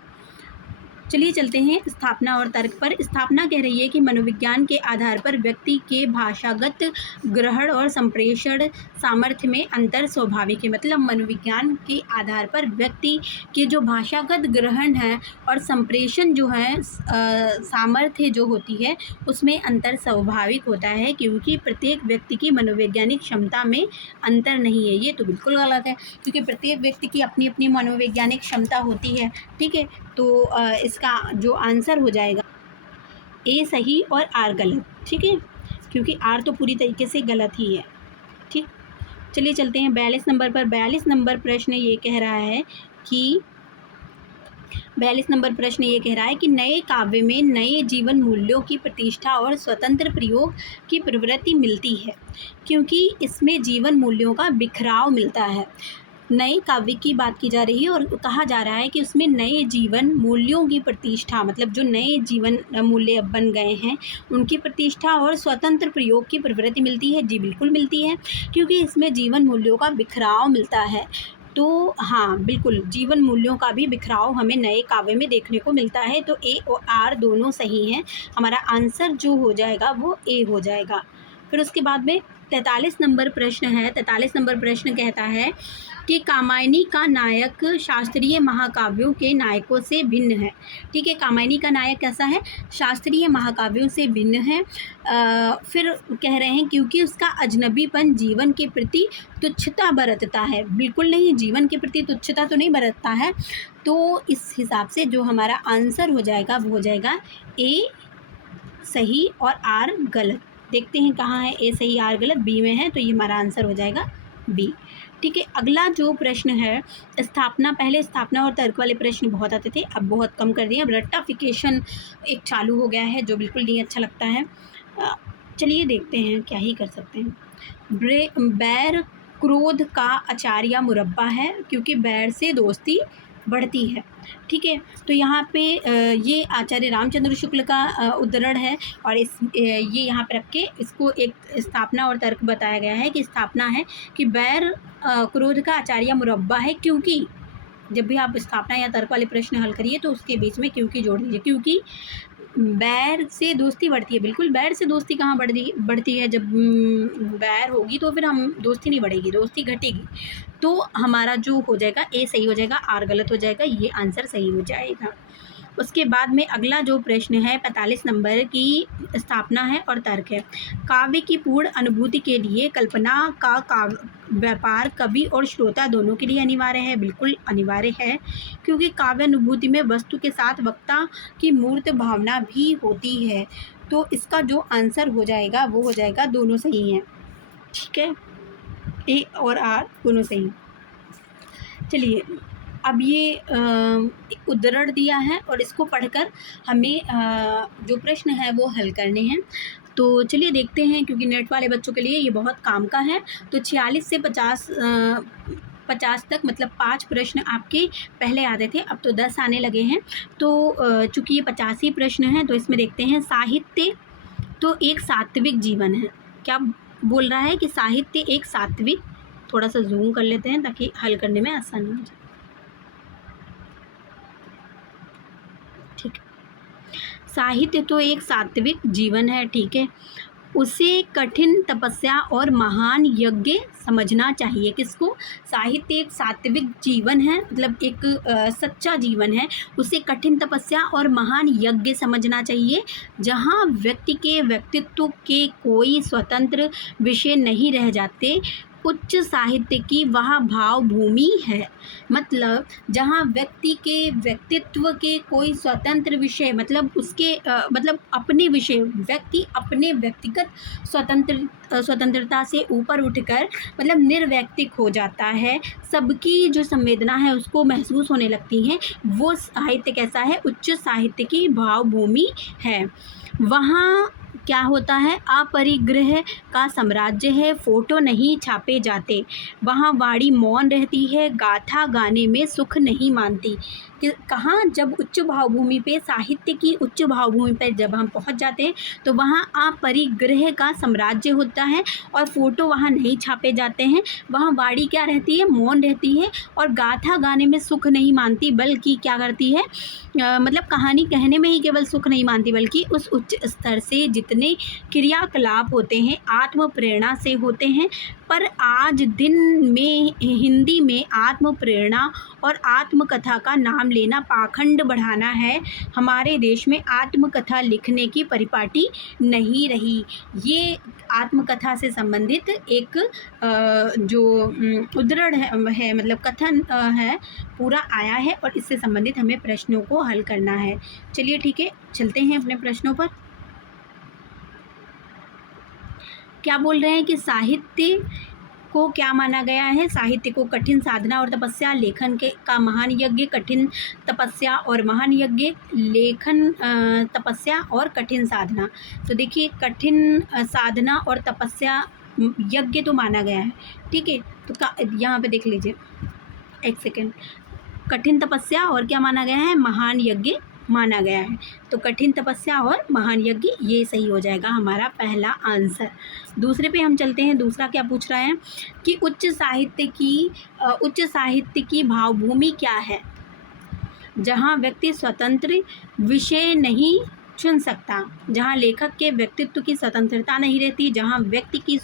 चलिए चलते हैं स्थापना और तर्क पर। स्थापना कह रही है कि मनोविज्ञान के आधार पर व्यक्ति के भाषागत ग्रहण और संप्रेषण सामर्थ्य में अंतर स्वाभाविक है। मतलब मनोविज्ञान के आधार पर व्यक्ति के जो भाषागत ग्रहण है और संप्रेषण जो है सामर्थ्य जो होती है उसमें अंतर स्वाभाविक होता है, क्योंकि प्रत्येक व्यक्ति की मनोवैज्ञानिक क्षमता में अंतर नहीं है। ये तो बिल्कुल गलत है, क्योंकि प्रत्येक व्यक्ति की अपनी अपनी मनोवैज्ञानिक क्षमता होती है, ठीक है। तो इसका जो आंसर हो जाएगा ए सही और आर गलत, ठीक है, क्योंकि आर तो पूरी तरीके से गलत ही है, ठीक। चलिए चलते हैं 42 नंबर पर। 42 नंबर प्रश्न ये कह रहा है कि 42 नंबर प्रश्न ये कह रहा है कि नए काव्य में नए जीवन मूल्यों की प्रतिष्ठा और स्वतंत्र प्रयोग की प्रवृत्ति मिलती है, क्योंकि इसमें जीवन मूल्यों का बिखराव मिलता है। नए काव्य की बात की जा रही है और कहा जा रहा है कि उसमें नए जीवन मूल्यों की प्रतिष्ठा, मतलब जो नए जीवन मूल्य बन गए हैं उनकी प्रतिष्ठा और स्वतंत्र प्रयोग की प्रवृत्ति मिलती है। जी बिल्कुल मिलती है, क्योंकि इसमें जीवन मूल्यों का बिखराव मिलता है। तो हाँ बिल्कुल, जीवन मूल्यों का भी बिखराव हमें नए काव्य में देखने को मिलता है। तो ए और आर दोनों सही हैं, हमारा आंसर जो हो जाएगा वो ए हो जाएगा। फिर उसके बाद में 43 नंबर प्रश्न है। 43 नंबर प्रश्न कहता है कि कामायनी का नायक शास्त्रीय महाकाव्यों के नायकों से भिन्न है, ठीक है। कामायनी का नायक कैसा है? शास्त्रीय महाकाव्यों से भिन्न है। फिर कह रहे हैं क्योंकि उसका अजनबीपन जीवन के प्रति तुच्छता बरतता है। बिल्कुल नहीं, जीवन के प्रति तुच्छता तो नहीं बरतता है। तो इस हिसाब से जो हमारा आंसर हो जाएगा वो हो जाएगा ए सही और आर गलत। देखते हैं कहाँ है ए सही आर गलत, बी में है, तो ये हमारा आंसर हो जाएगा बी, ठीक है। अगला जो प्रश्न है स्थापना, पहले स्थापना और तर्क वाले प्रश्न बहुत आते थे, अब बहुत कम कर दिए। अब रट्टाफिकेशन एक चालू हो गया है जो बिल्कुल नहीं अच्छा लगता है। चलिए देखते हैं, क्या ही कर सकते हैं। बैर क्रोध का अचार या मुरब्बा है, क्योंकि बैर से दोस्ती बढ़ती है। ठीक है, तो यहाँ पे ये आचार्य रामचंद्र शुक्ल का उद्धरण है और ये यहाँ पे रख के इसको एक स्थापना और तर्क बताया गया है कि स्थापना है कि बैर क्रोध का आचार्य मुरब्बा है, क्योंकि जब भी आप स्थापना या तर्क वाले प्रश्न हल करिए तो उसके बीच में क्योंकि जोड़ दीजिए, क्योंकि बैर से दोस्ती बढ़ती है। बिल्कुल, बैर से दोस्ती कहाँ बढ़ती है? जब बैर होगी तो फिर हम दोस्ती नहीं बढ़ेगी, दोस्ती घटेगी। तो हमारा जो हो जाएगा ए सही हो जाएगा, आर गलत हो जाएगा, ये आंसर सही हो जाएगा। उसके बाद में अगला जो प्रश्न है 45 नंबर की स्थापना है और तर्क है। काव्य की पूर्ण अनुभूति के लिए कल्पना का व्यापार कवि और श्रोता दोनों के लिए अनिवार्य है। बिल्कुल अनिवार्य है, क्योंकि काव्य अनुभूति में वस्तु के साथ वक्ता की मूर्त भावना भी होती है। तो इसका जो आंसर हो जाएगा वो हो जाएगा, दोनों सही हैं। ठीक है, ए और आर दोनों सही। चलिए, अब ये उद्धरण दिया है और इसको पढ़कर हमें जो प्रश्न है वो हल करने हैं। तो चलिए देखते हैं, क्योंकि नेट वाले बच्चों के लिए ये बहुत काम का है। तो 46 से 50 तक मतलब 5 प्रश्न आपके पहले आते थे, अब तो 10 आने लगे हैं। तो चूँकि ये 50 ही प्रश्न हैं तो इसमें देखते हैं। साहित्य तो एक सात्विक जीवन है। क्या बोल रहा है कि साहित्य एक सात्विक, थोड़ा सा जूम कर लेते हैं ताकि हल करने में आसानी हो जाए। ठीक है, साहित्य तो एक सात्विक जीवन है। ठीक है, उसे कठिन तपस्या और महान यज्ञ समझना चाहिए। किसको? साहित्य एक सात्विक जीवन है, मतलब एक सच्चा जीवन है, उसे कठिन तपस्या और महान यज्ञ समझना चाहिए, जहाँ व्यक्ति के व्यक्तित्व के कोई स्वतंत्र विषय नहीं रह जाते। उच्च साहित्य की वह भाव भूमि है, मतलब जहाँ व्यक्ति के व्यक्तित्व के कोई स्वतंत्र विषय, मतलब उसके मतलब अपने विषय, व्यक्ति अपने व्यक्तिगत स्वतंत्रता से ऊपर उठकर मतलब निर्वैयक्तिक हो जाता है, सबकी जो संवेदना है उसको महसूस होने लगती हैं, वो साहित्य कैसा है? उच्च साहित्य की भाव भूमि है। वहाँ क्या होता है? अपरिग्रह का साम्राज्य है, फोटो नहीं छापे जाते, वहाँ वाणी मौन रहती है, गाथा गाने में सुख नहीं मानती। कहाँ? जब उच्च भावभूमि पे, साहित्य की उच्च भावभूमि पे जब हम पहुँच जाते हैं तो वहाँ अपरिग्रह का साम्राज्य होता है और फोटो वहाँ नहीं छापे जाते हैं, वहाँ वाणी क्या रहती है? मौन रहती है, और गाथा गाने में सुख नहीं मानती, बल्कि क्या करती है? मतलब कहानी कहने में ही केवल सुख नहीं मानती, बल्कि उस उच्च स्तर से जितने क्रियाकलाप होते हैं आत्म प्रेरणा से होते हैं। पर आज दिन में हिंदी में आत्म प्रेरणा और आत्मकथा का नाम लेना पाखंड बढ़ाना है। हमारे देश में आत्मकथा लिखने की परिपाटी नहीं रही। ये आत्मकथा से संबंधित एक जो उद्धरण है मतलब कथन है, पूरा आया है और इससे संबंधित हमें प्रश्नों को हल करना है। चलिए ठीक है, चलते हैं अपने प्रश्नों पर। क्या बोल रहे हैं कि साहित्य को क्या माना गया है? साहित्य को कठिन साधना और तपस्या, लेखन का महान यज्ञ, कठिन तपस्या और महान यज्ञ, लेखन तपस्या और कठिन साधना। तो देखिए, कठिन साधना और तपस्या यज्ञ तो माना गया है। ठीक है, तो यहाँ पे देख लीजिए, एक सेकेंड, कठिन तपस्या और क्या माना गया है? महान यज्ञ माना गया है। तो कठिन तपस्या और महान यज्ञ, ये सही हो जाएगा हमारा पहला आंसर। दूसरे पे हम चलते हैं। दूसरा क्या पूछ रहा है कि उच्च साहित्य की भावभूमि क्या है? जहाँ व्यक्ति स्वतंत्र विषय नहीं चुन सकता, जहाँ लेखक के व्यक्तित्व की स्वतंत्रता नहीं रहती, जहाँ व्यक्ति की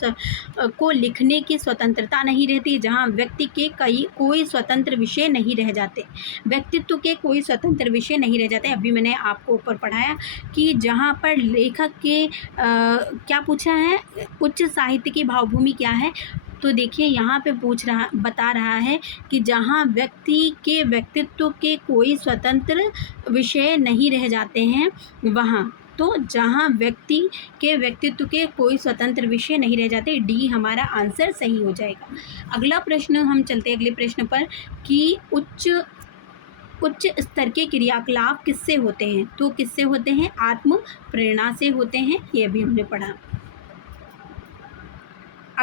को लिखने की स्वतंत्रता नहीं रहती, जहाँ व्यक्ति के कोई स्वतंत्र विषय नहीं रह जाते, व्यक्तित्व के कोई स्वतंत्र विषय नहीं रह जाते। अभी मैंने आपको ऊपर पढ़ाया कि जहाँ पर लेखक के क्या पूछा है, उच्च साहित्य की भावभूमि क्या है? तो देखिए, यहाँ पे बता रहा है कि जहाँ व्यक्ति के व्यक्तित्व के कोई स्वतंत्र विषय नहीं रह जाते हैं वहाँ, तो जहाँ व्यक्ति के व्यक्तित्व के कोई स्वतंत्र विषय नहीं रह जाते, डी हमारा आंसर सही हो जाएगा। अगला प्रश्न हम चलते हैं अगले प्रश्न पर कि उच्च स्तर के क्रियाकलाप किससे होते हैं? तो किससे होते हैं? आत्म प्रेरणा से होते हैं, ये भी हमने पढ़ा।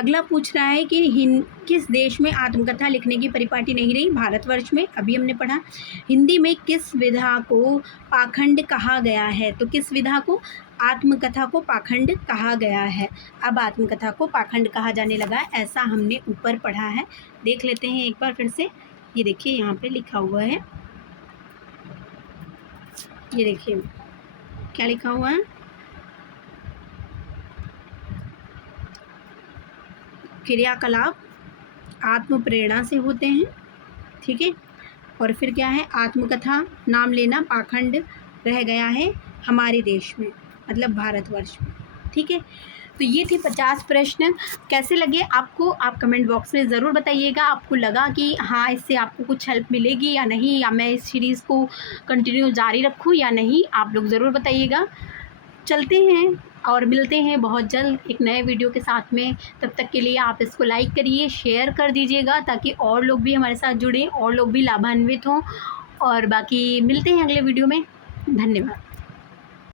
अगला पूछ रहा है कि किस देश में आत्मकथा लिखने की परिपाटी नहीं रही? भारतवर्ष में, अभी हमने पढ़ा। हिंदी में किस विधा को पाखंड कहा गया है? तो किस विधा को? आत्मकथा को पाखंड कहा गया है। अब आत्मकथा को पाखंड कहा जाने लगा है, ऐसा हमने ऊपर पढ़ा है। देख लेते हैं एक बार फिर से। ये देखिए यहाँ पे लिखा हुआ है, ये देखिए क्या लिखा हुआ है, क्रियाकलाप आत्म प्रेरणा से होते हैं, ठीक है। और फिर क्या है, आत्मकथा नाम लेना पाखंड रह गया है हमारे देश में, मतलब भारतवर्ष में, ठीक है। तो ये थे 50 प्रश्न। कैसे लगे आपको, आप कमेंट बॉक्स में ज़रूर बताइएगा। आपको लगा कि हाँ इससे आपको कुछ हेल्प मिलेगी या नहीं, या मैं इस सीरीज़ को कंटिन्यू जारी रखूँ या नहीं, आप लोग ज़रूर बताइएगा। चलते हैं और मिलते हैं बहुत जल्द एक नए वीडियो के साथ में। तब तक के लिए आप इसको लाइक करिए, शेयर कर दीजिएगा, ताकि और लोग भी हमारे साथ जुड़ें, और लोग भी लाभान्वित हों। और बाकी मिलते हैं अगले वीडियो में। धन्यवाद।